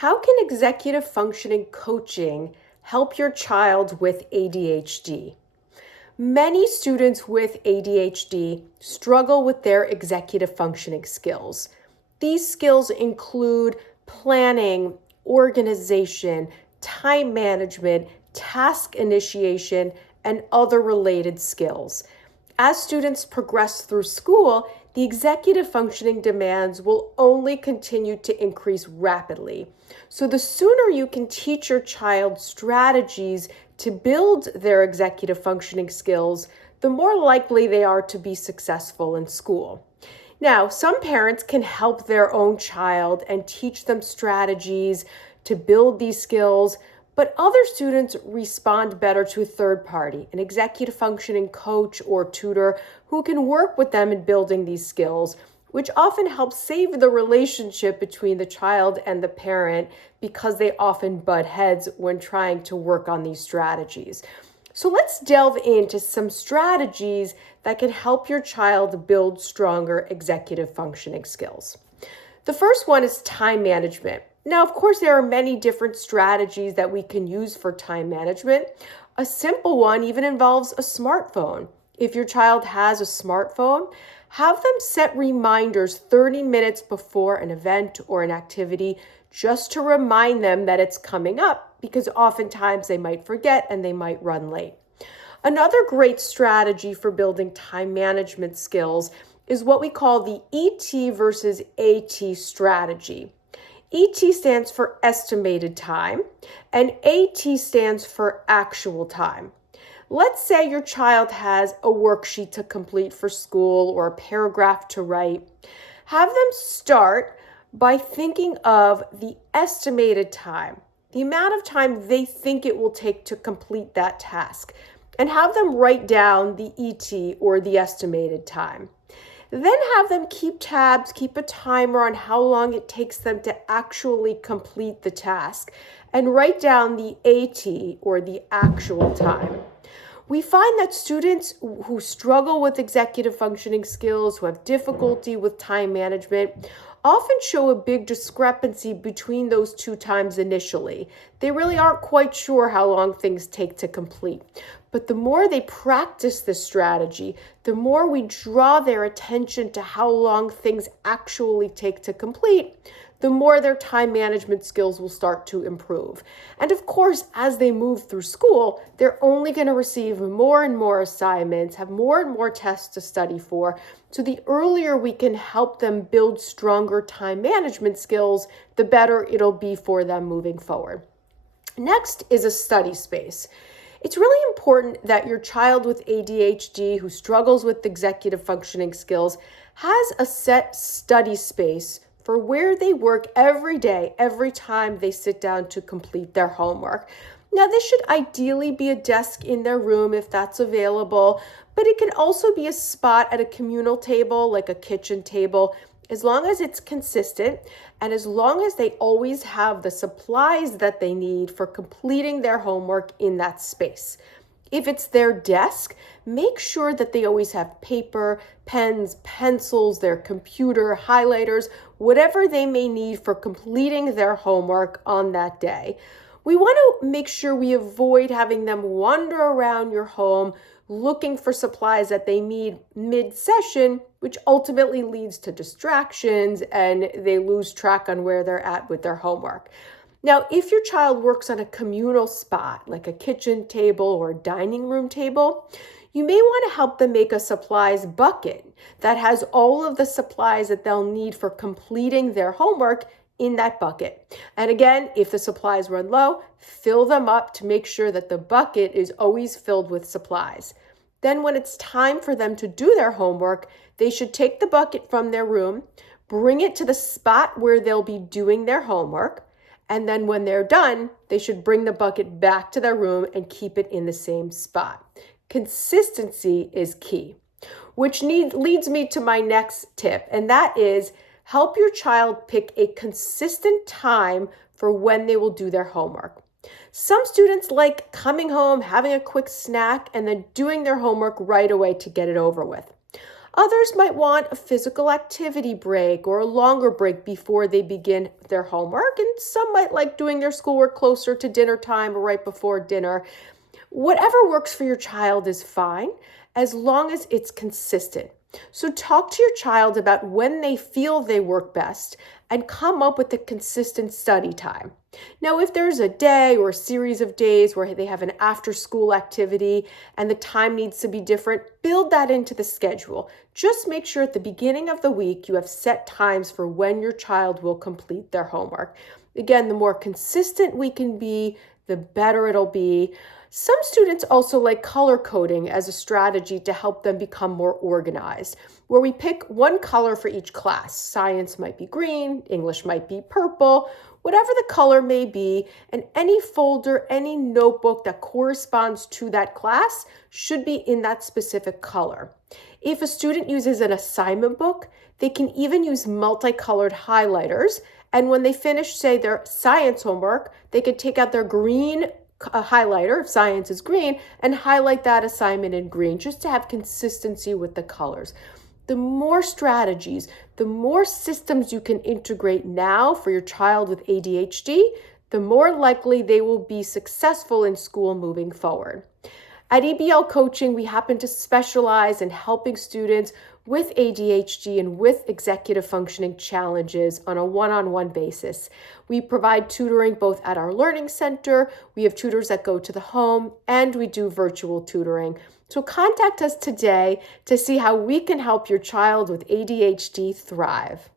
How can executive functioning coaching help your child with ADHD? Many students with ADHD struggle with their executive functioning skills. These skills include planning, organization, time management, task initiation, and other related skills. As students progress through school, the executive functioning demands will only continue to increase rapidly. So, the sooner you can teach your child strategies to build their executive functioning skills, the more likely they are to be successful in school. Now, some parents can help their own child and teach them strategies to build these skills, but other students respond better to a third party, an executive functioning coach or tutor who can work with them in building these skills, which often helps save the relationship between the child and the parent because they often butt heads when trying to work on these strategies. So let's delve into some strategies that can help your child build stronger executive functioning skills. The first one is time management. Now, of course, there are many different strategies that we can use for time management. A simple one even involves a smartphone. If your child has a smartphone, have them set reminders 30 minutes before an event or an activity just to remind them that it's coming up, because oftentimes they might forget and they might run late. Another great strategy for building time management skills is what we call the ET versus AT strategy. ET stands for estimated time, and AT stands for actual time. Let's say your child has a worksheet to complete for school or a paragraph to write. Have them start by thinking of the estimated time, the amount of time they think it will take to complete that task, and have them write down the ET or the estimated time. Then have them keep tabs, keep a timer on how long it takes them to actually complete the task, and write down the AT or the actual time. We find that students who struggle with executive functioning skills, who have difficulty with time management, often show a big discrepancy between those two times initially. They really aren't quite sure how long things take to complete. But the more they practice this strategy, the more we draw their attention to how long things actually take to complete, the more their time management skills will start to improve. And of course, as they move through school, they're only going to receive more and more assignments, have more and more tests to study for. So the earlier we can help them build stronger time management skills, the better it'll be for them moving forward. Next is a study space. It's really important that your child with ADHD who struggles with executive functioning skills has a set study space for where they work every day, every time they sit down to complete their homework. Now, this should ideally be a desk in their room if that's available, but it can also be a spot at a communal table, like a kitchen table, as long as it's consistent and as long as they always have the supplies that they need for completing their homework in that space. If it's their desk, make sure that they always have paper, pens, pencils, their computer, highlighters, whatever they may need for completing their homework on that day. We want to make sure we avoid having them wander around your home looking for supplies that they need mid-session, which ultimately leads to distractions and they lose track on where they're at with their homework. Now, if your child works on a communal spot, like a kitchen table or a dining room table, you may want to help them make a supplies bucket that has all of the supplies that they'll need for completing their homework in that bucket. And again, if the supplies run low, fill them up to make sure that the bucket is always filled with supplies. Then when it's time for them to do their homework, they should take the bucket from their room, bring it to the spot where they'll be doing their homework, and then when they're done, they should bring the bucket back to their room and keep it in the same spot. Consistency is key, which leads me to my next tip, and that is help your child pick a consistent time for when they will do their homework. Some students like coming home, having a quick snack, and then doing their homework right away to get it over with. Others might want a physical activity break or a longer break before they begin their homework, and some might like doing their schoolwork closer to dinner time or right before dinner. Whatever works for your child is fine as long as it's consistent. So, talk to your child about when they feel they work best and come up with a consistent study time. Now, if there's a day or a series of days where they have an after school activity and the time needs to be different, build that into the schedule. Just make sure at the beginning of the week you have set times for when your child will complete their homework. Again, the more consistent we can be, the better it'll be. Some students also like color coding as a strategy to help them become more organized, where we pick one color for each class. Science might be green, English might be purple, whatever the color may be, and any folder, any notebook that corresponds to that class should be in that specific color. If a student uses an assignment book, they can even use multicolored highlighters, and when they finish, say, their science homework, they could take out their green highlighter, if science is green, and highlight that assignment in green just to have consistency with the colors. The more strategies, the more systems you can integrate now for your child with ADHD, the more likely they will be successful in school moving forward. At EBL Coaching, we happen to specialize in helping students with ADHD and with executive functioning challenges on a one-on-one basis. We provide tutoring both at our learning center, we have tutors that go to the home, and we do virtual tutoring. So contact us today to see how we can help your child with ADHD thrive.